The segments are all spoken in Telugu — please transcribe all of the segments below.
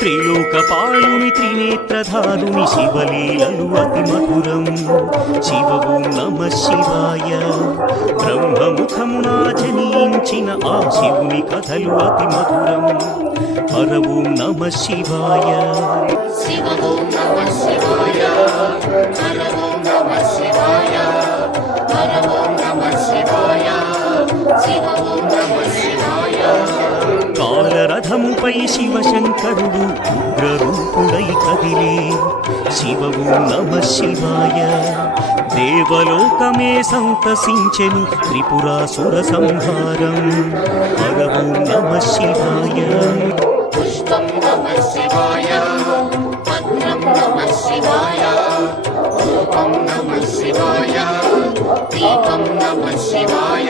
త్రిలోకపాలుని త్రినేత్రధారుని శివలీలలు అతి మధురం. శివ ఓం నమ శివాయ. బ్రహ్మముఖమున జనించిన ఆ శివుని కథలు అతి మధురం. హర ఓం నమ శివాయ. శివ ఓం నమ శివాయ. హర ఓం నమ శివాయ. హర ఓం నమ శివాయ. శివ ఓం నమ శివాయ. కాలరథముపై శివశంకరుడు ఉగ్రరూపుడై కదిలే. శివ ఓం నమ శివాయ. దేవలోకమే సంతసించెను త్రిపురాసుర సంహారం. హర ఓం నమ శివాయ. పుష్పం నమ శివాయ. పద్మం నమ శివాయ. రూపం నమ శివాయ. దీపం నమ శివాయ.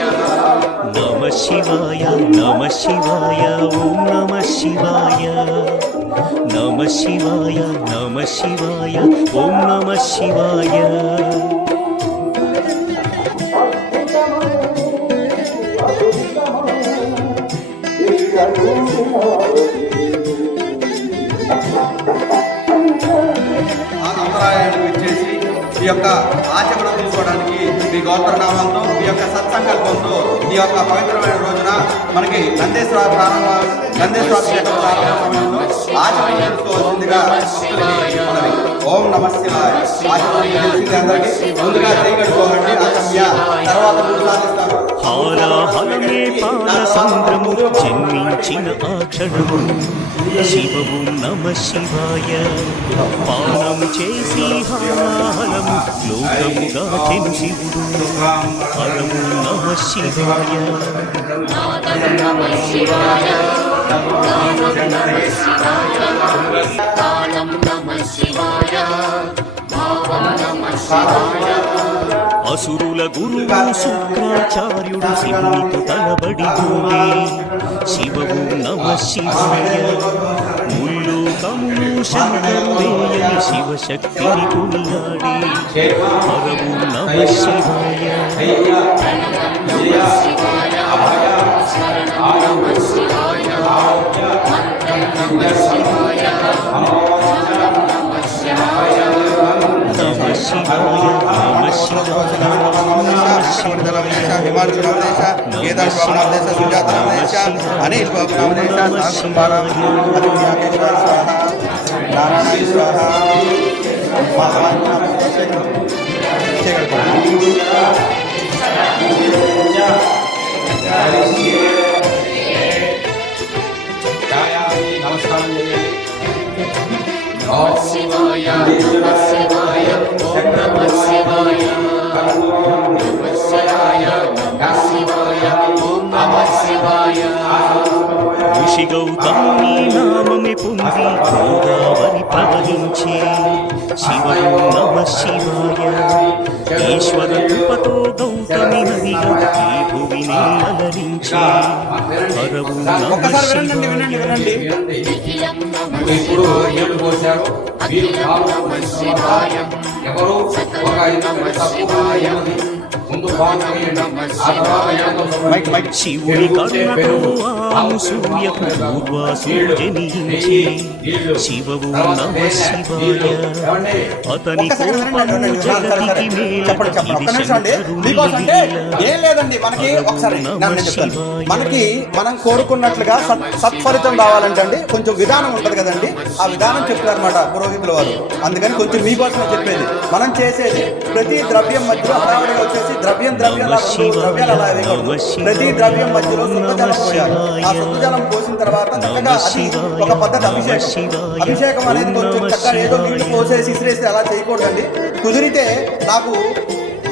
నమ శివాయ నమ శివాయ ఓం నమ శివాయ. నమ శివాయ నమ శివాయ ఓం నమ శివాయ. అంతరాయాన్ని ఇచ్చేసి ఈ యొక్క ఆచరణ తీసుకోవడానికి మీ గోత్రనామాలతో మీ యొక్క సత్సంకల్పంతో ఈ యొక్క పవిత్రమైన రోజున మనకి నందేశ్వర ప్రారంభ సమయంలో ఆచరణ చేసుకోవాల్సిందిగా ఓం నమ శివాయ. ఆచరణ తెలిసింది అందరికీ ముందుగా చేయగడుకోవాలండి. ఆచమ్య తర్వాత సాధిస్తారు. హాలాహలమే పాల సంద్రము జన్మించిన ఆ క్షణము. శివ ఓం నమ శివాయ. పానం చేసి హాలాహలము లోకముగా చెను శివుడు. హర ఓం నమ శివాయ. నాదం నమ శివాయ. గానం నమ శివాయ. తాళం నమ శివాయ. భావం నమ శివాయ. అసురుల గురువు శుక్రాచార్యుడు శివునితో తలబడి పోలే. శివ ఓం నమ శివాయ. ముల్లోకములు శంకరుడేయని శివశక్తిని కొనియాడే. హర ఓం నమ శివాయ. శరణం నమ శివాయ. మంత్రం నమ శివాయ. నమ శివాయ. నమ శివాయ నమ శివాయ నమస్కారం నమ శివాయ. నమ శివాయ. ఓం నమ శివాయ. నమ శివాయ. నమ శివాయ. ఓం నమ శివాయ. ఋషి గౌతముని నామమే పొంది గోదావరి ప్రవహించే. శివ ఓం నమ శివాయ. ఈశ్వర కృపతో గౌతమి నదిగా ఈ భువిని అలరించే. హర ఓం నమ శివాయ. నిఖిలం నమ ఇప్పుడు శివాయ. ఏళ్ళు పోశారు మీరు అఖిలం నమ శివాయ. ఎవరు ఒక శివాయ ముందు బాగుంటుంది ఆ తర్వాత శివుని కరుణతో ఆముసూయకు పూర్వాసుడు జనించే. శివ ఓం నమ శివాయ. అతని కోపము జగతికి మేలట ఇది శంకరుని లీల. ఏం లేదండి, మనకి ఒకసారి నేను చెప్తాను. మనకి మనం కోరుకున్నట్లుగా సత్ఫలితం రావాలంటే అండి కొంచెం విధానం ఉంటుంది కదండి, ఆ విధానం చెప్తారన్నమాట పురోహితుల వారు. అందుకని కొంచెం మీకోసమే చెప్పేది. మనం చేసేది ప్రతి ద్రవ్యం మధ్యలో హడావుడిగా వచ్చేసి ద్రవ్యం ద్రవ్యాలు అలా వేయకూడదు. ప్రతి ద్రవ్యం మధ్యలో శుద్ధ జలం పోయాలి. ఆ శుద్ధ జలం పోసిన తర్వాత చక్కగా అది ఒక పద్ధతి అభిషేకం అనేది కొంచెం చక్కగా ఏదో నీళ్లు పోసేసి ఇసిరేసి అలా చేయకూడదండి. కుదిరితే నాకు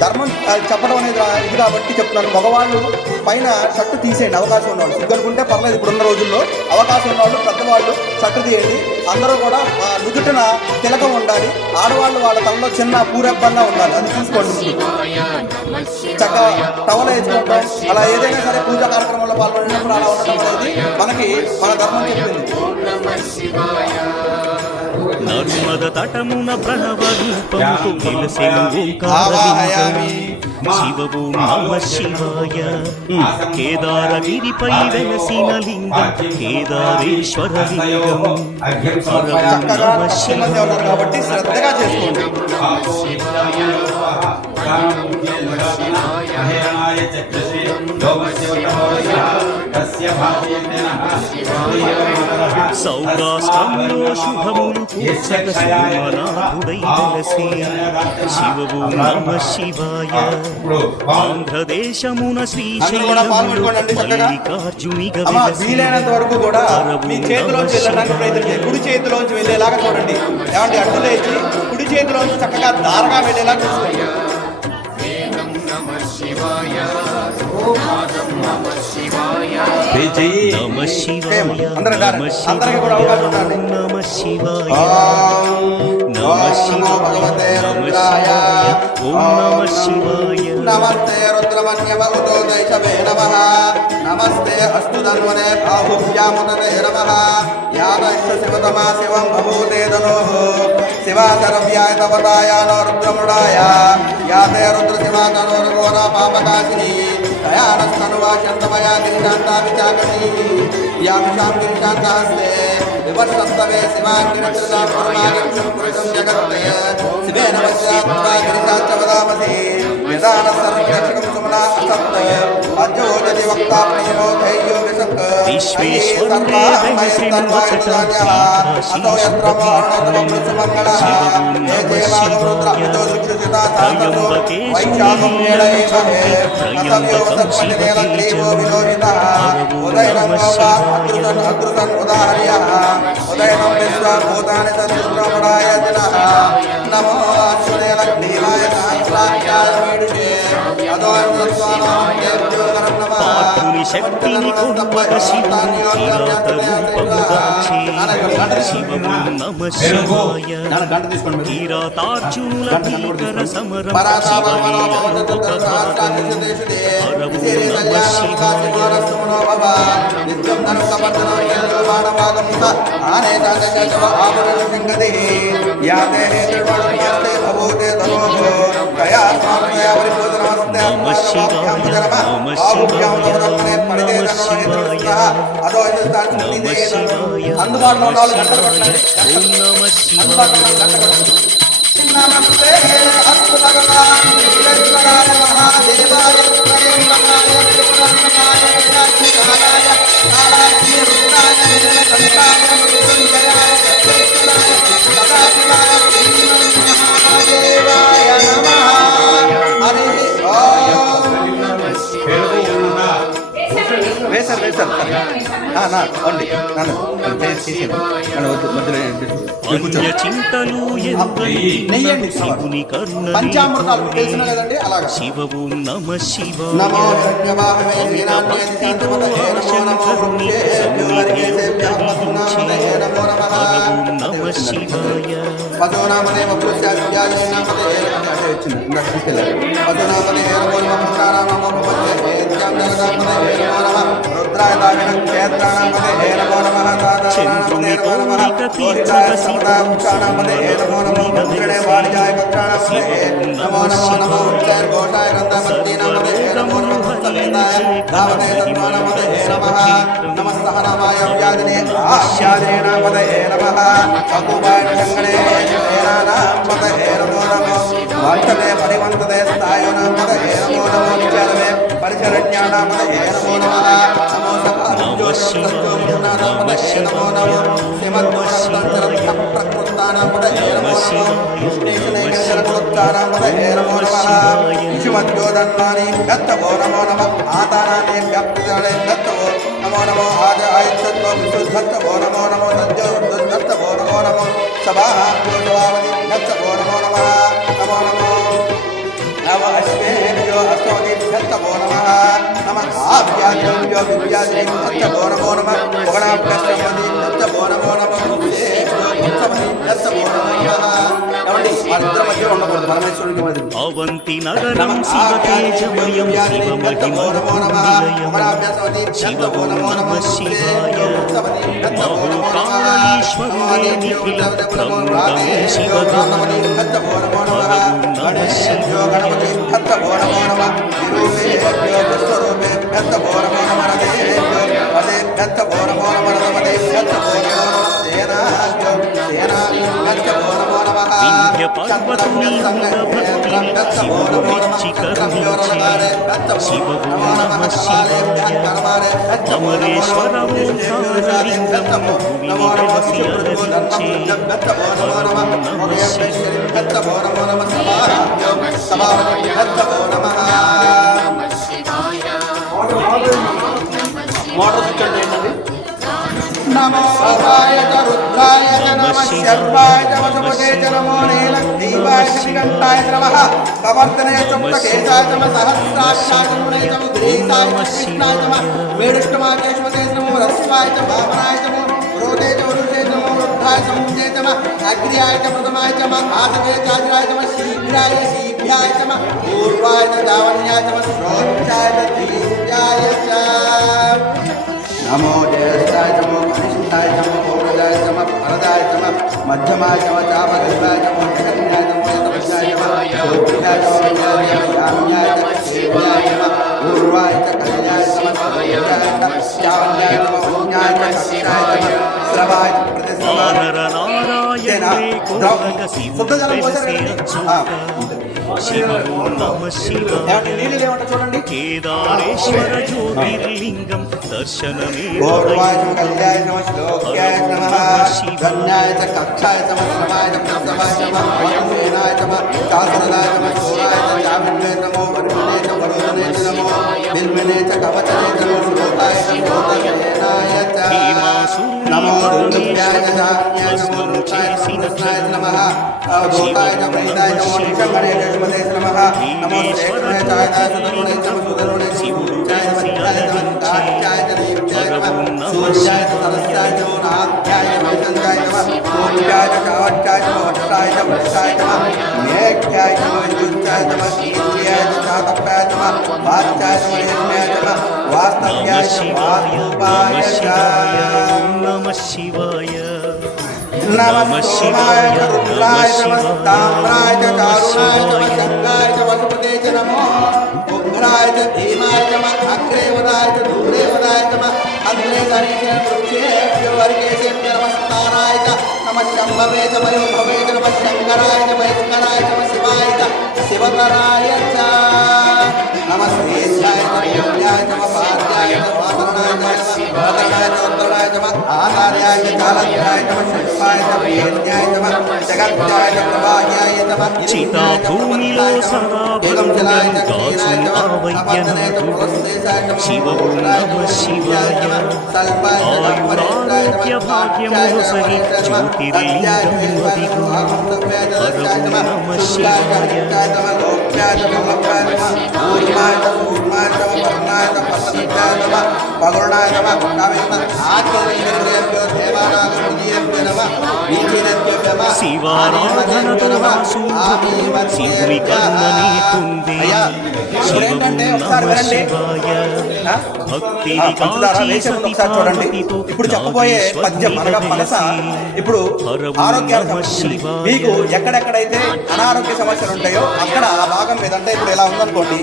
ధర్మం చెప్పడం అనేది ఇది కాబట్టి చెప్తున్నాను. మగవాళ్ళు పైన షర్టు తీసేయండి అవకాశం ఉన్నవాళ్ళు. సిగ్గనుకుంటే పర్లేదు, ఇప్పుడున్న రోజుల్లో అవకాశం ఉన్నవాళ్ళు పెద్దవాళ్ళు షర్టు తీయండి. అందరూ కూడా నుదుటిన తిలకం ఉండాలి. ఆడవాళ్ళు వాళ్ళ తలలో చిన్న పూరెబ్బంగా ఉండాలి. అది చూసుకోండి. చక్కగా టవల్ వేసుకోవడం అలా ఏదైనా సరే పూజా కార్యక్రమంలో పాల్గొనేటప్పుడు అలా ఉండడం అనేది మనకి మన ధర్మం చెప్పింది. నర్మద తటమున ప్రణవ రూపముతో వెలసెను ఓంకారలింగం శివవు నమ శివాయ. కేదారగిరిపై వెలసిన లింగం కేదారేశ్వర లింగం చక్కగా చిన్నదే ఉన్నారు కాబట్టి శ్రద్ధగా చేసుకోండి. సౌరాష్ట్రంలో శుభములు కూర్చక సోమనాథుడై వెలసే శివవు నమ శివాయ. ఆంధ్రదేశమున శ్రీశైలములికార్జునిగా వీలైనంత వరకు కూడా మీ చేతిలోంచి వెళ్ళడానికి ప్రయత్నం, కుడి చేతిలోంచి వెళ్ళేలాగా చూడండి. ఏమంటే అడ్డు లేచి కుడి చేతిలోంచి చక్కగా దారగా వెళ్ళేలా చూసుకోండి. నమ శివాయ అందరికీ కూడా అవకాశం ఉండాలి. నమ శివాయ నమ భగవతే రుద్రాయ. ఓం నమ శివాయ. నమస్తే రుద్రమన్యవ ఉదో దైశవే నమః. నమస్తే అస్తు ధన్వనే బాహుభ్యాముదతే నమః. యాదైశ్వ శివతమా శివం భూతే ధనోః. శివాశరవ్యాయ తవతాయానో రుద్రముడాయ. యాతే రుద్ర శివాకనోర్ఘోర పాపకాశిని. దయానస్తనువాశంతమయా గిరిశాంతా విచాకటి. యామిషాం గిరిశాంతహస్తే వివర్షస్తవే శివాంగిరక్షసాం పరమాగక్షం పురుషం జగత్తే. శివే నమస్యాత్మా గిరిశాంత వదామసి. యదాన సర్వరక్షకం సుమనా అసత్. అజ్జోజతి వక్తాప్నియమో ధైర్యో విసక్. విశ్వేశ్వరుడే వెలిసినవచట అతో యత్ర మోహనోతమ పురుషమంగళః. ఏ దేవాగృద్రహితో శిక్షితా శాస్త్రో వైశాఖం మేళయేమహే. అసవ్యో సత్పతినేలగ్రీవో విలోహితః. ఉదయనం అదృతన్ అదృతన్ ఉదాహర్యః. ఉదయనం విశ్వభూతాని సద్రుద్రముడాయ దినః. నమో అశ్వనేలగ్రీవాయ సహస్రాఖ్యాయ మీడుషే. అదో పార్థుని శక్తిని కొనుపగ శివుని కిరాత రూపముగాచే శివము నమ శివాయ. కిరాతార్జునుల భీకర సమరం శివలీలలోకధారణం హరవు నమ శివాయ. నమ శివాయ నమ శివాయ నమ శివాయ నమ శివాయ అందుబాటులో ఉన్న వాళ్ళు ఓం నమ శివాయ. నమస్తే అస్తు భగవాన్ విశ్వేశ్వరాయ మహాదేవాయ త్రయంబకాయ త్రిపురాంతకాయ వినాశకాయ కాలాగ్ని రుద్రాయ నీలకంఠాయ మృత్యుంజయాయ సర్వేశ్వరాయ సదాశివాయ మహాదేవాయ నమః. హరి ఓం. వేశారు చింతలు నెయ్యండి. శివుని కరుణ పంచామృతాలు తెలిసిన లేదండి అలాగా. శివవు నమ శివాయ. నమో ధన్యవాహమే శంకరుని సన్నిధిలో ధరించే హరవు నమ శివాయ. పశునామదేవ పురుషాధ్యాయనామదే వచ్చింది ఇందాక తీసుకెళ్ళారు. పశునామదే నమో నమః పుష్కరానామో భవతే జగదామదే నమో నమః రుద్రాయ దావిన క్షేత్రానామదే నమో నమః తాదానామదే నమో నమః లోహితాయ సప్తాక్షానామదే నమో నమః పుత్రణే వాణిజాయ పుత్రానామదే నమో నమో నమో ఉచ్చైర్ ఘోషాయ గంధామత్తీనామదే నమో నమః సమేతాయ ధావతే తత్వానామదే నమః నమస్తహనామాయ వ్యాధినే ఆవ్యాధినే నామదే నమః అకుబాయ శంకరే నామదే నమో నమః వంతదే పరివంతదే స్థాయో నామదే నమో నమః విచారమే పరిచరణ్యానామదే నమో నమః నమో సప్తజ్యోతిర్నామదే నమో నమః శ్రీమద్భూషణతంత్ర ప్రకృతానామదే నమో నమః విష్ణేశనేకశ జలకులొచ్చానామదే నమో నమః శిశుమద్యోదన్నాని గత్తవో నమో నమః ఆతానాని వ్యాప్తిజాలే గత్తవో నమో నమో ఆయుత్తత్వ విశుద్ధత్తవో నమో నమో సద్యోద్ధత్తవో నమో నమో సభాహాత్యోజవావతి గత్తవో నమో నమః నమో నమో నమ అశ్వేభ్యో అష్టోదిభ్యస్తవో నమః నమ ఆభ్యాద్యో విద్యాదిభ్యస్తవో నమో నమః పుగణాభ్యస్తవో నమో నమః భక్తవో నమో నమః కాబట్టి వాళ్ళిద్దరి మధ్య ఉండకూడదు పరమేశ్వరుడికి మధ్య అవంతి నగరం శివతేజమయం శివమహిమనిలయం శివో నమ శివాయ మహోకాళీశ్వరుడే నిఖిల ప్రముఖం శివగానం నమ శివాయ వింధ్య పర్వతుని భక్తిని శివుడు మెచ్చి కరుణించే శివో నమ శివాయ అమరేశ్వర ఓంకారలింగం భువిని వెలసి అలరించే నమ శివాయ నమో శివాయ రుద్రాయ నమః శర్వాయ వసుపతే నమో నీలగ్రీవాయ శ్రీకంఠాయ నమః కవర్తనే చుక్తకేశాయ నమః సహస్రాక్షాయ నమః ఉగ్రీసాయ కృష్ణాయ నమః మేడుష్టమాకేశ్వతే నమో రస్వాయ వామనాయ నమో రోదే వరుషే నమో రుద్రాయ సముజే నమః అగ్ర్యాయ ప్రథమాయ నమః ఆసవే చాజరాయ నమః శీఘ్రాయ శీభ్యాయ నమః పూర్వాయ దావన్యాయ నమః శ్రోత్యాయ దీప్యాయ చ నమో జ్యేష్ఠాయ నమో కనిష్ఠాయ నమో పౌరజాయ నమో భరదాయ నమో మధ్యమాయ నమో చాపగల్పాయ నమో జగన్యాయ నమో యతపస్యాయ నమో యోగ్యాయ నమో యామ్యాయ నమో శివాయ నమో పూర్వాయ కళ్యాయ నమో భవ్యాయ నమో శ్యామ్యాయ నమో పుణ్యాయ నమో కక్షాయ నమో శ్రవాయ ప్రతిశ్రవాయ శివో నమ శివాయ చూడండి కేదారేశ్వర జ్యోతిర్లింగం దర్శనమే పూర్వాయ కళ్యాయ నమో శ్లోక్యాయ నమః గణ్యాయ చ కక్షాయ చ శ్రవాయ చ ప్రసవాయ చ వామసేనాయ చ చాసరదాయ చ శూరాయ చ చామిన్వే నమో వరుణే చ వరుణే చ నమో బిల్మనే చ కవచనే చ నమో శ్లోకాయ చ శ్లోకసేనాయ చ నమో రుద్రాయ చ చామ్యాయ నమో రుద్రాయ చ కృష్ణాయ చ నమః అవధూతాయ చ ప్రణీతాయ నమో నిషంగణే చ శుభదే చ నమః నమో శ్రేష్ఠనే చ ఆదాయ సుధరుణే చ సుధరుణే చ శివుడాయ చ మిత్రాయ చ దాక్షాయ చ దీప్యాయ నమః సూర్యాయ చ సరస్యాయ చ నాథ్యాయ చ వైసంగాయ నమః పూజ్యాయ చ కావచ్చాయ చ వత్సాయ చ వృక్షాయ చ మేఘ్యాయ చ విద్యుత్యాయ చ ఇంద్రియాయ చ చాతప్యాయ చ వాచ్యాయ చ మహేష్మ్యాయ చ వాస్తవ్యాయ చ వాసుపాయ చ నమ శివాయ నమః శివాయ రుద్రాయ నమః తామ్రాయ చ చారుణాయ చ శంకాయ చ వసుపతే చ నమో ఉగ్రాయ చ భీమాయ చ అగ్రేవదాయ చ దూరేవదాయ చ అగ్రే గణేశ వృక్షేభ్యో వర్గేశేభ్య నమస్కారాయ చ నమః శంభవే చ వయోభవే చ నమః శంకరాయ చ మహేశ్వరాయ చ శివాయ చ శివతరాయ చ నమః శ్రీశాయ చ పుణ్యాయ చ పాద్యాయ చ వామనాయ చ భద్రాయ చ ఉత్తరాయ చ ఆధార్యాయ చ కాలధ్యాయ చ శివాయ చ ప్రేన్యాయ చ జగత్యాయ చ ప్రవాహ్యాయ చ చితా భూమిలో సదా భగవంతుని గాచును ఆవయ్యనాథుడు శివో నమ శివాయ ఆయురారోగ్య భాగ్యము సరి జ్యోతిర్లింగం అదిగో హరవు నమ శివాయ శివారాధనతో శివుని కర్మని పొందే శివో నమ శివాయ భక్తి ఇప్పుడు చెప్పబోయే పద్యం అనగా పలస ఇప్పుడు ఆరోగ్యానికి సంబంధించింది. మీకు ఎక్కడెక్కడైతే అనారోగ్య సమస్యలు ఉంటాయో అక్కడ ఆ భాగం మీద అంటే ఇప్పుడు ఇలా ఉందనుకోండి,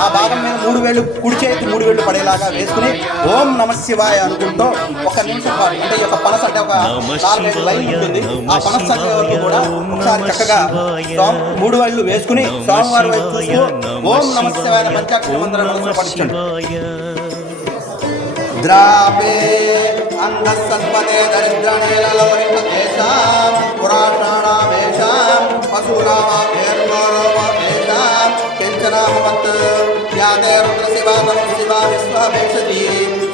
ఆ భాగం మీద 3 వేళ్ళు కుడి చేతి 3 వేళ్ళు పడేలాగా వేసుకుని ఓం నమ శివాయ అనుకుంటూ ఒక నిమిషం పాటు అంటే ఈ యొక్క పనస అంటే ఒక 4-5 లైన్ ఉంటుంది. ఆ పనస వరకు కూడా ఒకసారి చక్కగా 3 వేళ్ళు వేసుకుని స్వామివారి వైపు చూస్తూ ఓం నమ శివాయ పంచాక్షరి మంత్రాలను పఠించండి. ద్రాపే అంధసత్పదే దరిద్రనేలలోనిపదేశాం పురాణానామేషాం पशूनामेर्मोरोमेषां किञ्चनामवत् याते रुद्रशिवा नमः शिवा विश्वभेषजी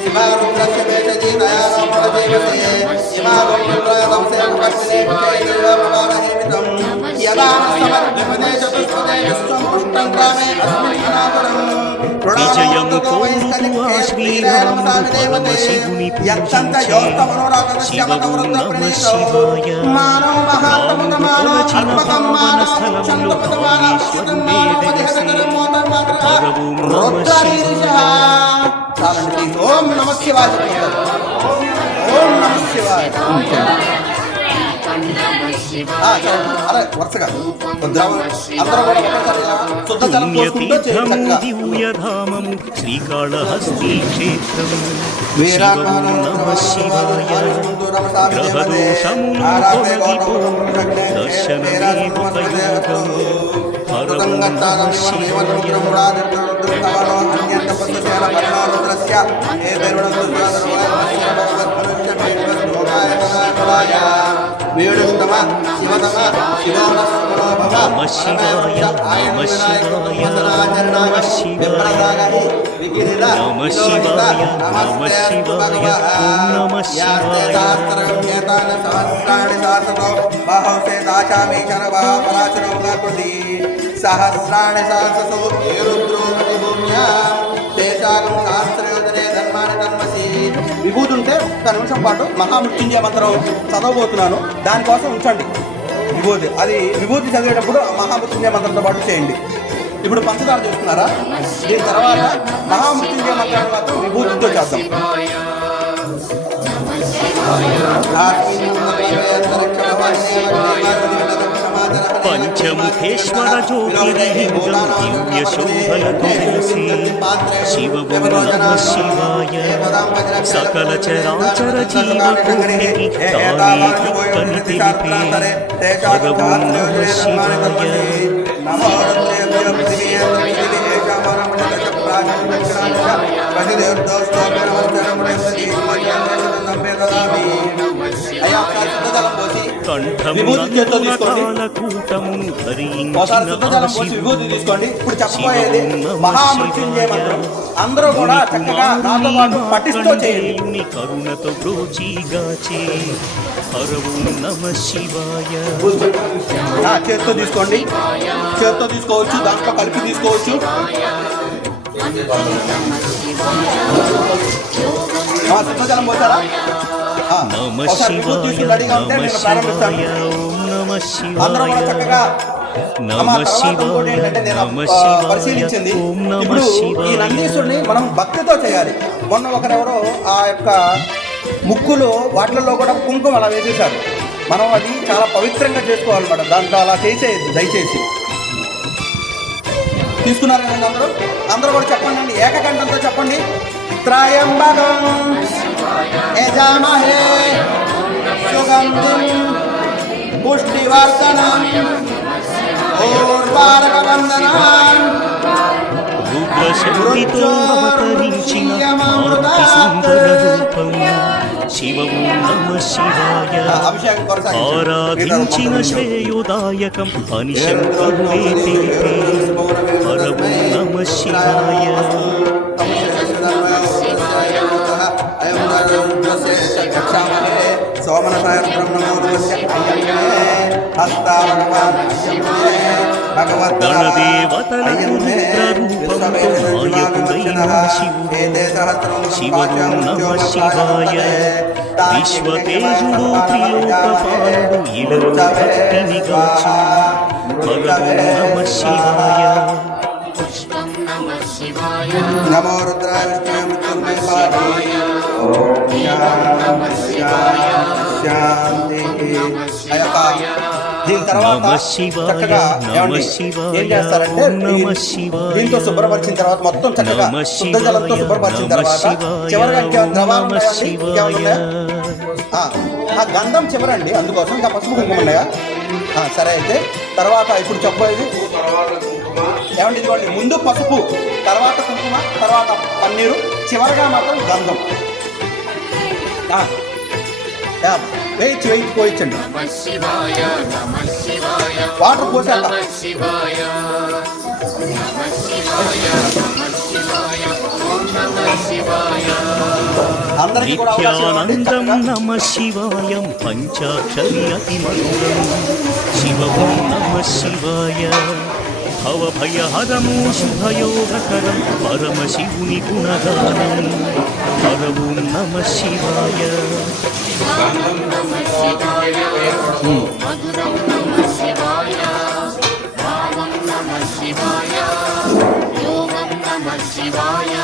शिवा रुद्रस्य भेषजी दया नमोजीवसे शिवा गोविन्द्रयं सेवकस्येवमानहेमितं यदा समर्पिते चतुष्पदे विश्वं पुष्टं ग्रामे अस्मिन् अनावरम् విజయము కోరుతూ ఆ శ్రీరాముడు పరమశివుని పూజించే శివము నమ శివాయ రాముడు కొలచిన పావన స్థలములో పరమేశ్వరుడే వెలసే హరవు నమ శివాయ. ఓం నమ శివాయ ఓం నమ శివాయ అరే వరుసగా అందరూ కూడా శుద్ధ జలం పోసుకుంటూ చేయండి చక్కగా. దివ్యధామము శ్రీకాళహస్తి క్షేత్రము శివము నమ శివాయ గ్రహదోషములు తొలగిపో దర్శనమే ఒక యోగము హరము నమ శివాయ వేడుస్తమ శివతమ శివోనస్మనోభవ నమ శివాయ నమ శివాయ నమ శివాయ నమ శివాయ నమ శివాయ ఓం నమ శివాయ సహస్రాణి సహస్రతో ఏ రుద్రో భూమ్యా దేశాగం శాస్త్రయోజనే ధర్మాన్ని ధర్మసి. విభూతి ఉంటే ఒక్క నిమిషం పాటు మహామృత్యుంజయ మంత్రం చదవబోతున్నాను, దానికోసం ఉంచండి విభూతి. అది విభూతి చదివేటప్పుడు మహామృత్యుంజయ మంత్రంతో పాటు చేయండి. ఇప్పుడు పంచదార చేస్తున్నారా, దీని తర్వాత మహామృత్యుంజయ మంత్రాన్ని మాత్రం విభూతితో చేద్దాం. పంచముఖేశ్వర జ్యోతిర్లింగం దివ్య శోభలతో వెలసే శివము నమ శివాయ సకల చరాచర జీవకోటికి తానే దిక్కని తెలిపే హరము నమ శివాయ కంఠమునూటమును విభూతి తీసుకోండి. ఇప్పుడు చెప్పబోయేది మహామృత్యుంజయ మంత్రం. అందరూ కూడా చక్కగా నాతో పాటు పఠిస్తూ చేయండి. కరుణతో బ్రోచిగాచే హరవు నమ శివాయ. చేత్తో తీసుకోండి, చేత్తో తీసుకోవచ్చు, దాంట్లో కలిపి తీసుకోవచ్చు. శుద్ధజలం పోతారా? నమ ఒకసారి విభూతి శివాయ తీసుకుని రెడీగా ఉంటే నమ నేను ప్రారంభిస్తాను. శివాయ ఓం నమ అందరూ కూడా శివాయ చక్కగా నమ శివాయ నమ శివాయ పరిశీలించింది. ఓం నమ ఇప్పుడు ఈ శివాయ నందీశ్వరుని మనం భక్తితో చేయాలి. మొన్న ఒకరెవరో ఆ యొక్క ముక్కులు వాటిల్లో కూడా కుంకుమ అలా వేసేశారు. మనం అది చాలా పవిత్రంగా చేసుకోవాలన్నమాట. దాంట్లో అలా చేసేది దయచేసి. తీసుకున్నారు కదండి అందరూ? అందరూ కూడా చెప్పండి అండి, ఏకకంఠంతో చెప్పండి. త్రయంబకం యజామహే సుగంధిం పుష్టివర్ధనం ఊర్వారకవందనం. రుద్రశక్తితో అవతరించిన మారుతి సుందర రూపం శివము నమ శివాయ అభిషేకం కొనసాగించండి. ఆరాధించిన శ్రేయోదాయకం అని శంకరుడే తెలిపే హరవు నమ శివాయ సోమనసాయ గణదేవతలకు రుద్రరూపంతో నాయకుడైన శివుడే శివము నమ శివాయ విశ్వతేజుడు త్రిలోకపాలుడు ఇలలో భక్తిని గాచు హరవు నమ శివాయ నమో రుద్రాయ దీని తర్వాత నమ శివాయ, చక్కగా నమ ఏమండి? శివాయ, ఏం చేస్తారంటే ఓం నమ శివాయ. దీంతో శుభ్రపరిచిన తర్వాత మొత్తం చక్కగా నమ శుద్ధ జలంతో శివాయ, శుభ్రపరిచిన నమ తర్వాత శివాయ, చివరిగా ఇంకేమైనా ద్రవాలు నమ ఉన్నాయండి? ఇంకేమైనా శివాయ. ఉన్నాయా? ఆ గంధం చివరండి, అందుకోసం ఇంకా పసుపు కుంకుమ ఉన్నాయా? సరే అయితే తర్వాత ఇప్పుడు చెప్పేది ఏమండి, ఇదిగోండి ముందు పసుపు, తర్వాత కుంకుమ, తర్వాత పన్నీరు, చివరిగా మాత్రం గంధం. వేయించి పోయించండి. నమః శివాయ నమః శివాయ వాటర్ పోసాక నమః శివాయ నమః శివాయ నమః శివాయ ఓం నమః శివాయ అందరికీ కూడా అవకాశం ఇవ్వండి. నిత్యానందం చక్కగా. నమ శివాయం పంచాక్షరి అతి మధురం శివం నమ శివాయ భవభయహరము శుభయోగకరం పరమశివుని గుణగానం హరవు నమ శివాయ నమః శివాయ మధురం నమః శివాయ భావం నమః శివాయ యోగం నమః శివాయ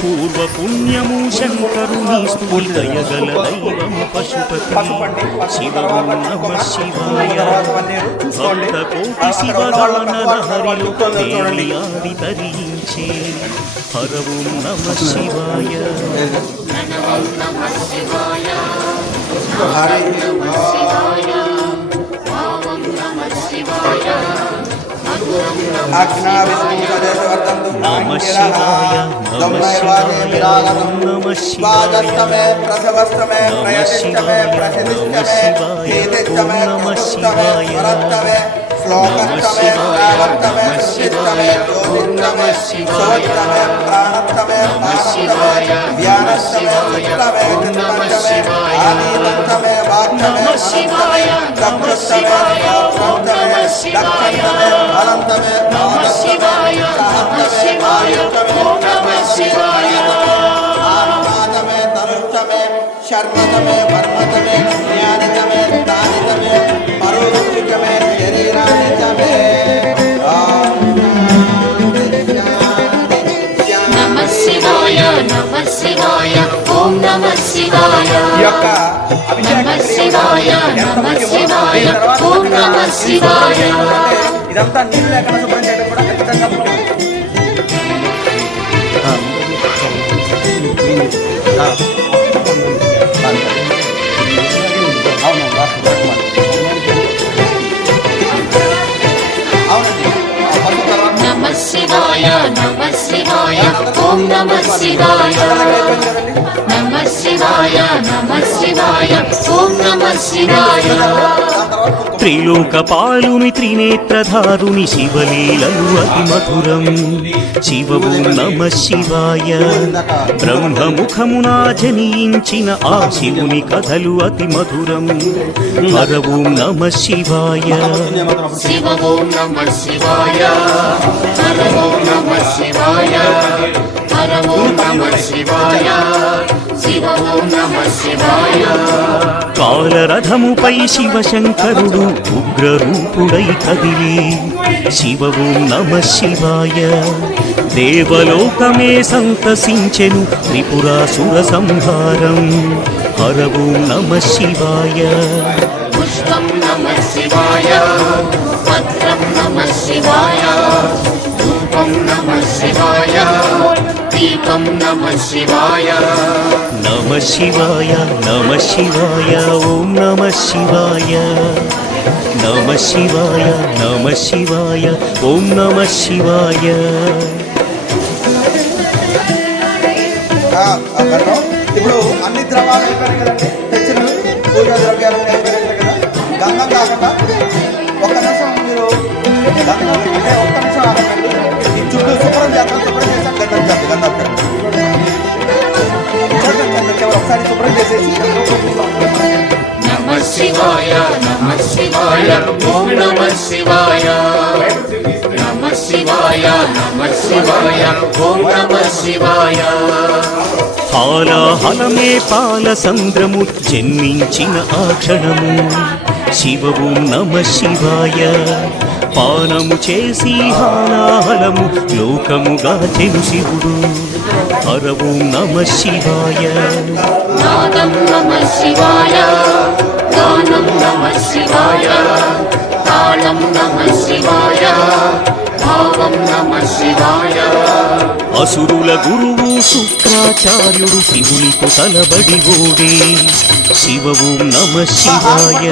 పూర్వపుణ్యము శంకరుని స్తుతి దయగల దైవము పశుపతి శివము నమ శివాయ భక్త కోటి శివదానల హరిలో తేలియాడి తరించే హరవు నమ శివాయ ప్రణవం నమః శివాయ హరి శివాయ భావం నమః శివాయ మధురం ఆజ్ఞా విష్ణు సదేశవర్తంతు నమ శివాయ నమ శివాయ నమ శివాయ వాజస్తమే ప్రసవస్తమే ప్రయతిష్టమే ప్రసిద్ధిష్టమే కీర్తిష్టమే చతుష్టమే స్వరత్తమే శ్లోకస్తమే శ్రావత్తమే సుచిత్తమే జ్యోతిష్టమే సువత్తమే ప్రాణత్తమే మానస్తమే ధ్యానస్తమే చిత్తమే చిత్తంతమే ఆదీనత్తమే వాక్యమే మనస్తమే ప్రకృష్టమే ప్రౌఢమే దక్షిణమే అనంతమే శివాయ నమః శివాయ ఓం నమః శివాయ ఆత్మాతమే తనుష్టమే శర్మతమే వర్మతమే జ్ఞానితమే దానితమే పరోక్షికమే శరీరానితమే నమః శివాయ నమః శివాయ ఓం నమః శివాయ ఈ యొక్క నమః శివాయ నమః శివాయ ఓం నమః శివాయ ఇదంతా నీళ్ళు లేకుండా శుభ్రం చేయడం కూడా ఖచ్చితంగా ముఖ్యం. అవును అవునండి పసుపు తర్వాత నమః శివాయ నమః శివాయ ఓం నమః శివాయ అయిపోయింది కదండి. నమః శివాయ నమః శివాయ ఓం నమః శివాయ దాని తర్వాత కుంకుమ. త్రిలోకపాలుని త్రినేత్రధారుని శివలీలలు అతి మధురం శివము నమ శివాయ బ్రహ్మముఖమునా జనించిన ఆ శివుని కథలు అతి మధురం హరవు నమ శివాయ శివ ఓం నమః శివాయ హర ఓం నమః శివాయ హర ఓం నమః శివాయ శివ ఓం నమః శివాయ కాలరథముపై శివశంకరుడు ఉగ్రరూపుడై కదిలి శివవు నమ శివాయ దేవలోకమే సంతసించెను త్రిపురాసుర సంహారం హరవు నమ శివాయ పుష్పం నమః శివాయ పత్రం నమః శివాయ ధూపం నమః శివాయ దీపం నమః శివాయ నమ శివాయ నమ శివాయ ఓం నమ శివాయ నమ శివాయ నమ శివాయ ఓం నమ శివాయ గండం. ఇప్పుడు అన్ని ద్రవాలు అయిపోయినాయి కదండి తెచ్చినవి పూజా ద్రవ్యాలు అయిపోయినాయి కదా గంధం కాకుండా ఒక్క నిమిషం మీరు గంధం అంటే ఒక్క నిమిషం ఆగండి ఈ చుట్టూ శుభ్రం చేస్తాం శుభ్రం చేస్తాం గంధం చేస్తాం గంధం చేస్తాం ఒకసారి శుభ్రం చేసేసి నమః శివాయ నమః శివాయ ఓం నమః శివాయ నమః శివాయ నమః శివాయ ఓం నమః శివాయ హాలాహలమే పాల సంద్రము జన్మించిన ఆ క్షణము శివవు నమ శివాయ పానము చేసి హాలాహలము లోకముగా చెను శివుడు హరవు నమ శివాయ నాదం నమః శివాయ గానం నమః శివాయ తాళం నమః శివాయ భావం నమః శివాయ అసురుల గురువు శుక్రాచార్యుడు శివునితో తలబడి ఓడే శివవు నమ శివాయ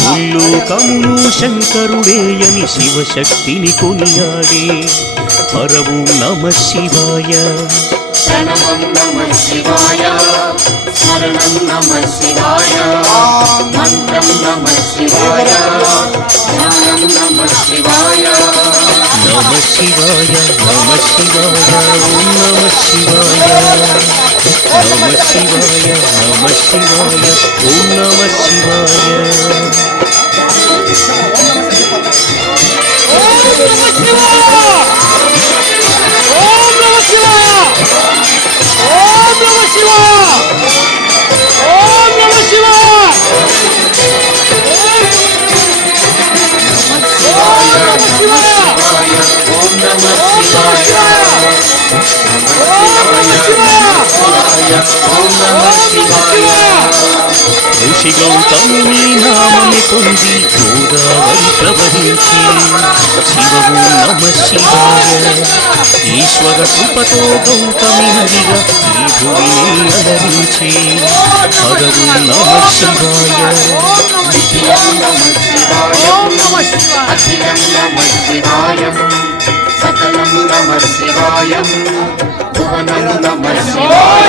ముల్లోకమును శంకరుడేయని శివశక్తిని కొనియాడే హరవు నమ శివాయ ప్రణవం నమః శివాయ కారణం నమః శివాయ మంత్రం నమః శివాయ జ్ఞానం నమః శివాయ నమ శివాయ నమ శివాయ ఓం నమ శివాయ నమ శివాయ నమ శివాయ ఓం నమ శివాయ ఓం నమః శివాయ ఓం నమః శివాయ ఋషి గౌతముని నామని పొంది గోదావరి ప్రవహించి శివవు నమ శివాయ ఈశ్వర కృపతో గౌతమి నదిగా ఈ భూమిని అలరించి హరవు నమ శివాయ నిఖిలం నమః శివాయ అఖిలం నమః శివాయ సకలం నమః శివాయ భువనం నమః శివాయ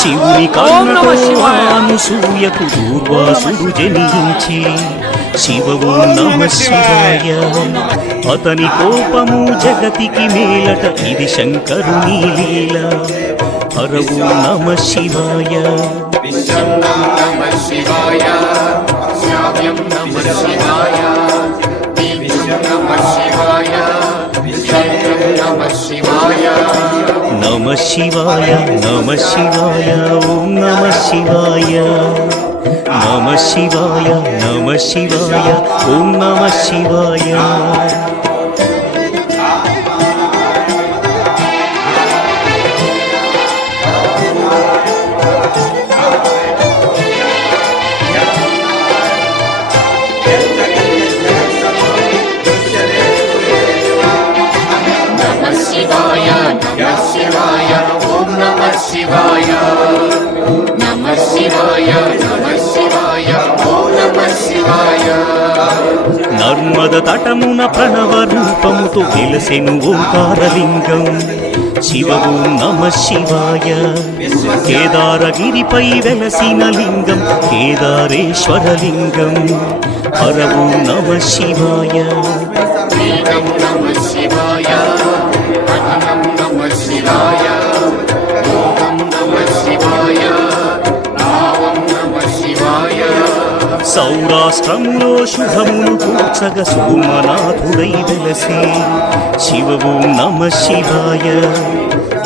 శివుని కన్నతో అనసూయకు దూర్వాసుడు జనించి శివవు నమ శివాయ అతని కోపము జగతికి మేలట ఇది శంకరుని లీల హరవు నమ శివాయ విశ్వం నమః శివాయ శ్రావ్యం నమః శివాయ దీప్తం నమః శివాయ చంద్రం నమః శివాయ నమ శివాయ నమ శివాయ ఓం నమ శివాయ నమ శివాయ నమ శివాయ ఓం నమ శివాయ నమః శివాయ నమః శివాయ ఓం నమః శివాయ నమః శివాయ నమః శివాయ ఓం నమః శివాయ నర్మద తటమున ప్రణవ రూపముతో వెలసెను ఓంకారలింగం శివవు నమ శివాయ కేదారగిరిపై వెలసిన లింగం కేదారేశ్వరలింగం హరవు నమ శివాయ వేదం నమః శివాయ అన్నం నమః శివాయ యోగం నమః శివాయ నామం నమః శివాయ సౌరాష్ట్రంలో శుభమును కూర్చగ సోమనాథుడై వెలసే శివవు నమ శివాయ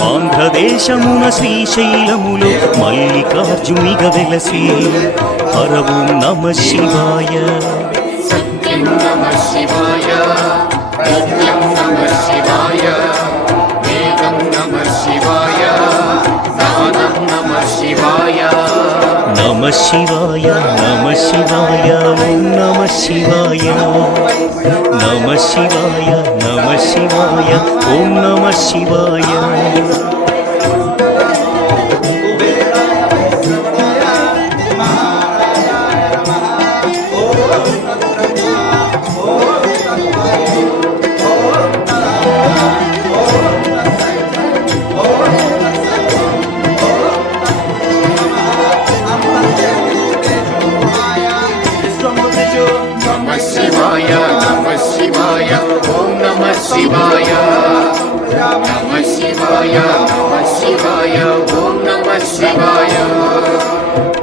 ఆంధ్రదేశమున శ్రీశైలములో మల్లికార్జునిగా వెలసే హరవు నమ శివాయ సత్యం నమః శివాయ నిత్యం నమః శివాయ వేదం నమః శివాయ జ్ఞానం నమః శివాయ నమ శివాయ నమ శివాయ ఓం నమ శివాయ నమ శివాయ నమ శివాయ ఓం నమ శివాయ నమః శివాయ నమః శివాయ ఓం నమః శివాయ నమః శివాయ నమః శివాయ ఓం నమః శివాయ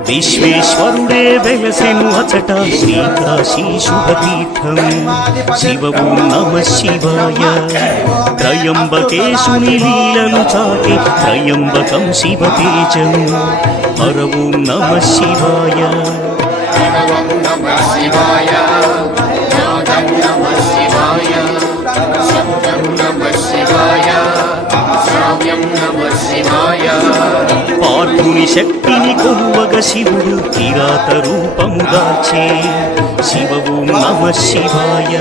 విశ్వేశ్వరుడే వెలసెను అచట శ్రీకాశీ శుభతీర్థం శివవు నమ శివాయ త్రయంబకేశుని లీలలు చాటి త్రయంబకం శివతేజం హరవు నమ శివాయ ప్రణవం నమః శివాయ నాదం నమః శివాయ శబ్దం నమః శివాయ శ్రావ్యం నమః శివాయ పార్థుని శక్తిని కొలువగ శివుడు కిరాత రూపము దాల్చే శివవు నమ శివాయ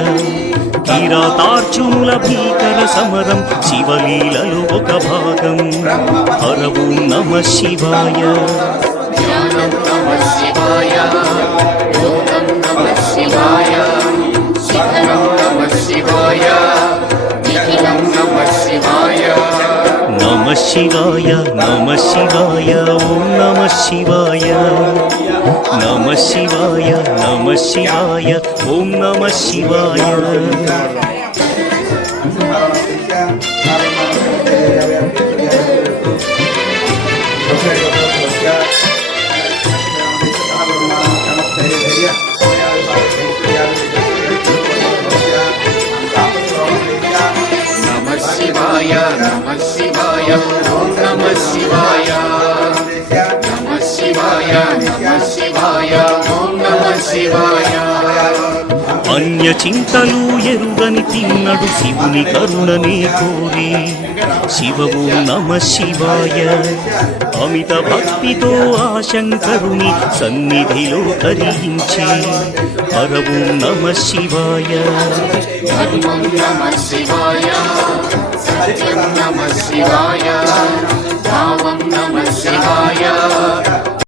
కిరాతార్జునుల భీకర సమరం శివలీలలో ఒక భాగం హరవు నమ శివాయ జ్ఞానం నమః శివాయ యోగం నమః శివాయ శిఖరం నమః శివాయ నిఖిలం నమః శివాయ నమ శివాయ నమ శివాయ ఓం నమ శివాయ నమ శివాయ నమ శివాయ ఓం నమ శివాయ నమ శివాయ నమ శివాయ ఓం నమ శివాయ నమ శివాయ నమ శివాయ ఓం నమ శివాయ అన్య చింతలు ఎరుగని తిన్నడు శివుని కరుణనే కోరి శివవు నమ శివాయ అమిత భక్తితో ఆ శంకరుని సన్నిధిలో తరించి హరవు నమ శివాయ ధర్మం నమ శివాయ సత్యం నమ శివాయ భావం నమ శివాయ